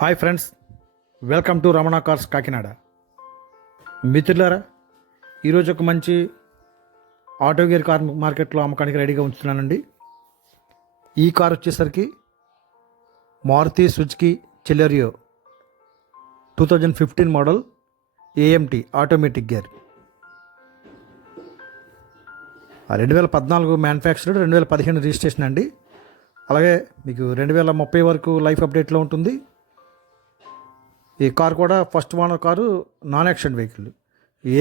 Hi friends, welcome to Ramana cars Kakinada. మిత్రులారా, ఈరోజు ఒక మంచి ఆటో గేర్ కార్ మార్కెట్లో అమ్మకానికి రెడీగా ఉంచుతున్నానండి. ఈ కార్ వచ్చేసరికి Maruti Suzuki Celerio 2015 model AMT automatic gear. 2014 manufactured, 2015 registration అండి. అలాగే మీకు 2030 వరకు లైఫ్ అప్డేట్లో ఉంటుంది. ఈ కార్ కూడా first owner car, non accident vehicle.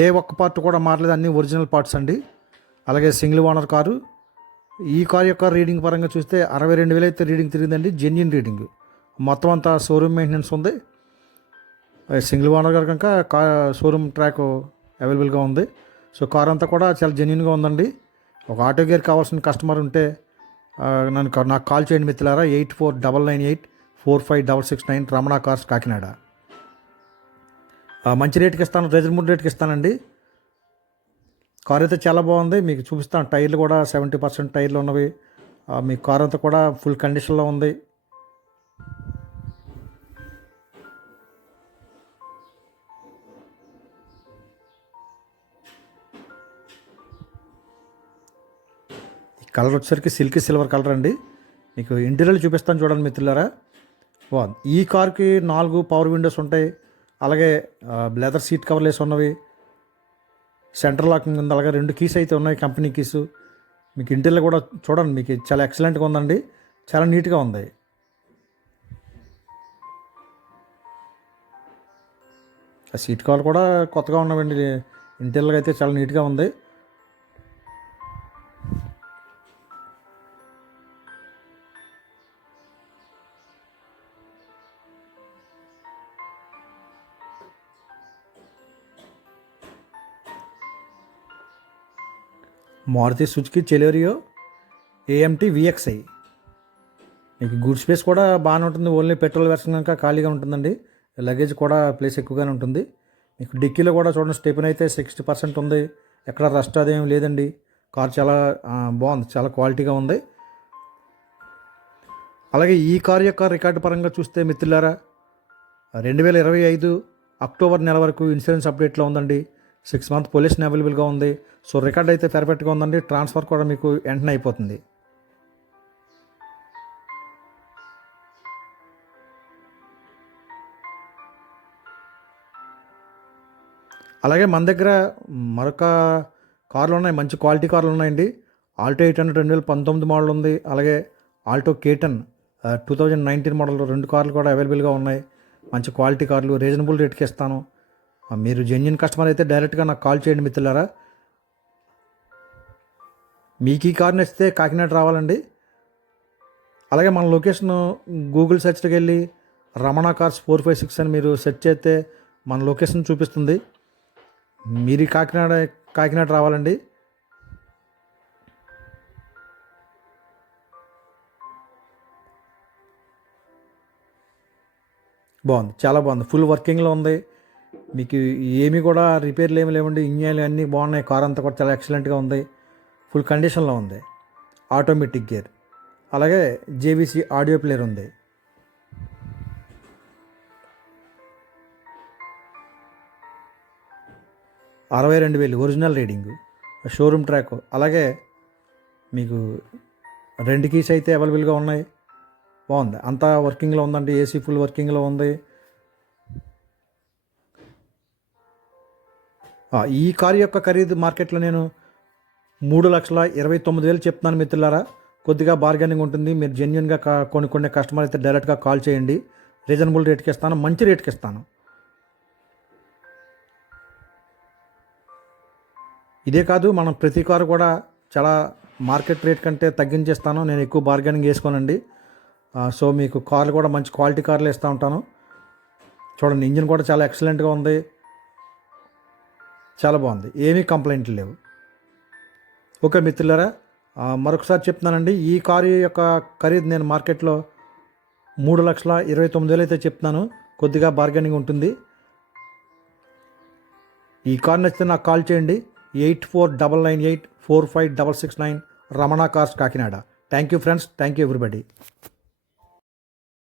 ఏ ఒక్క పార్ట్ కూడా మారలేదు, అన్నీ ఒరిజినల్ పార్ట్స్ అండి. అలాగే సింగిల్ ఓనర్ కారు. ఈ కార్ యొక్క రీడింగ్ పరంగా చూస్తే 62,000 అయితే రీడింగ్ తిరిగిందండి, జెన్యున్ రీడింగ్. మొత్తం అంతా షోరూమ్ మెయింటెనెన్స్ ఉంది. సింగిల్ ఓనర్ గారు కనుక షోరూమ్ ట్రాక్ అవైలబుల్గా ఉంది. సో కార్ అంతా కూడా చాలా జెన్యున్గా ఉందండి. ఒక ఆటో గేర్ కావాల్సిన కస్టమర్ ఉంటే నాకు కాల్ చేయండి మిత్రులారా. 8499845669 రమణ కార్స్ కాకినాడ. మంచి రేట్కి ఇస్తాను, రీజనబుల్ రేట్కి ఇస్తానండి. కార్ అయితే చాలా బాగుంది, మీకు చూపిస్తాను. టైర్లు కూడా 70% టైర్లు ఉన్నవి. మీ కార్ అంతా కూడా ఫుల్ కండిషన్లో ఉంది. ఈ కలర్ వచ్చేసరికి సిల్కీ సిల్వర్ కలర్ అండి. మీకు ఇంటీరియర్ చూపిస్తాను చూడండి మిత్రులారా. బాగుంది. ఈ కార్కి 4 పవర్ విండోస్ ఉంటాయి. అలాగే లెదర్ సీట్ కవర్లు వేసి ఉన్నవి. సెంటర్ లాకింగ్ ఉంది. అలాగే 2 కీస్ అయితే ఉన్నాయి, కంపెనీ కీసు. మీకు ఇంటీరియర్ కూడా చూడండి, మీకు చాలా ఎక్సలెంట్గా ఉందండి, చాలా నీట్గా ఉంది. ఆ సీట్ కవర్ కూడా కొత్తగా ఉన్నవండి. ఇంటీరియర్ అయితే చాలా నీట్గా ఉంది. Maruti Suzuki Celerio AMT VXI. మీకు గూడ్ స్పేస్ కూడా బాగానే ఉంటుంది. ఓన్లీ పెట్రోల్ వెర్షన్ కనుక ఖాళీగా ఉంటుందండి. లగేజ్ కూడా ప్లేస్ ఎక్కువగానే ఉంటుంది. మీకు డిక్కీలో కూడా చూడండి, స్టెప్ని అయితే 60% ఉంది. ఎక్కడ రస్ట్ అదేం లేదండి. కార్ చాలా బాగుంది, చాలా క్వాలిటీగా ఉంది. అలాగే ఈ కార్ యొక్క రికార్డు పరంగా చూస్తే మిత్రులారా, 2025 అక్టోబర్ నెల వరకు ఇన్సూరెన్స్ అప్డేట్లో ఉందండి. 6 మంత్ పొల్యూషన్ అవైలబుల్గా ఉంది. సో రికార్డ్ అయితే పర్ఫెక్ట్గా ఉందండి. ట్రాన్స్ఫర్ కూడా మీకు వెంటనే అయిపోతుంది. అలాగే మన దగ్గర మరొక కార్లు ఉన్నాయి, మంచి క్వాలిటీ కార్లు ఉన్నాయండి. ఆల్టో 800 2019 మోడల్ ఉంది. అలాగే ఆల్టో K10 2019 మోడల్ 2 కార్లు కూడా అవైలబుల్గా ఉన్నాయి. మంచి క్వాలిటీ కార్లు, రీజనబుల్ రేట్కి ఇస్తాను. మీరు జెన్యున్ కస్టమర్ అయితే డైరెక్ట్గా నాకు కాల్ చేయండి మిత్రులారా. మీకు ఈ కార్ నచ్చితే కాకినాడ రావాలండి. అలాగే మన లొకేషన్ గూగుల్ సెర్చ్కి వెళ్ళి రమణ కార్స్ 456 అని మీరు సెర్చ్ చేస్తే మన లొకేషన్ చూపిస్తుంది. మీరు కాకినాడ రావాలండి. బాగుంది, చాలా బాగుంది. ఫుల్ వర్కింగ్లో ఉంది. మీకు ఏమీ కూడా రిపేర్లు ఏమి లేవండి. ఇంజన్లు అన్నీ బాగున్నాయి. కార్ అంతా కూడా చాలా ఎక్సలెంట్గా ఉంది, ఫుల్ కండిషన్లో ఉంది. Automatic gear. అలాగే జేబీసీ ఆడియో ప్లేయర్ ఉంది. $62,000 ఒరిజినల్ రీడింగ్, షోరూమ్ ట్రాక్. అలాగే మీకు 2 కీస్ అయితే అవైలబుల్గా ఉన్నాయి. బాగుంది, అంతా వర్కింగ్లో ఉందండి. ఏసీ ఫుల్ వర్కింగ్లో ఉంది. ఈ కారు యొక్క ఖరీదు మార్కెట్లో నేను 3,29,000 చెప్తున్నాను మిత్రులారా. కొద్దిగా బార్గెనింగ్ ఉంటుంది. మీరు జెన్యున్గా కొనుక్కునే కస్టమర్ అయితే డైరెక్ట్గా కాల్ చేయండి. రీజనబుల్ రేట్కి ఇస్తాను, మంచి రేట్కి ఇస్తాను. ఇదే కాదు, మనం ప్రతి కారు కూడా చాలా మార్కెట్ రేట్ కంటే తగ్గించేస్తాను. నేను ఎక్కువ బార్గెనింగ్ వేసుకోనండి. సో మీకు కార్లు కూడా మంచి క్వాలిటీ కార్లు ఇస్తూ ఉంటాను. చూడండి, ఇంజిన్ కూడా చాలా ఎక్సలెంట్గా ఉంది, చాలా బాగుంది, ఏమీ కంప్లైంట్లు లేవు. ఓకే మిత్రులారా, మరొకసారి చెప్తున్నానండి. ఈ కారు యొక్క ఖరీదు నేను మార్కెట్లో 3,29,000 అయితే చెప్తున్నాను. కొద్దిగా బార్గెనింగ్ ఉంటుంది. ఈ కార్ నచ్చితే నాకు కాల్ చేయండి. 8499845669 Ramana cars Kakinada. Thank you friends, thank you everybody.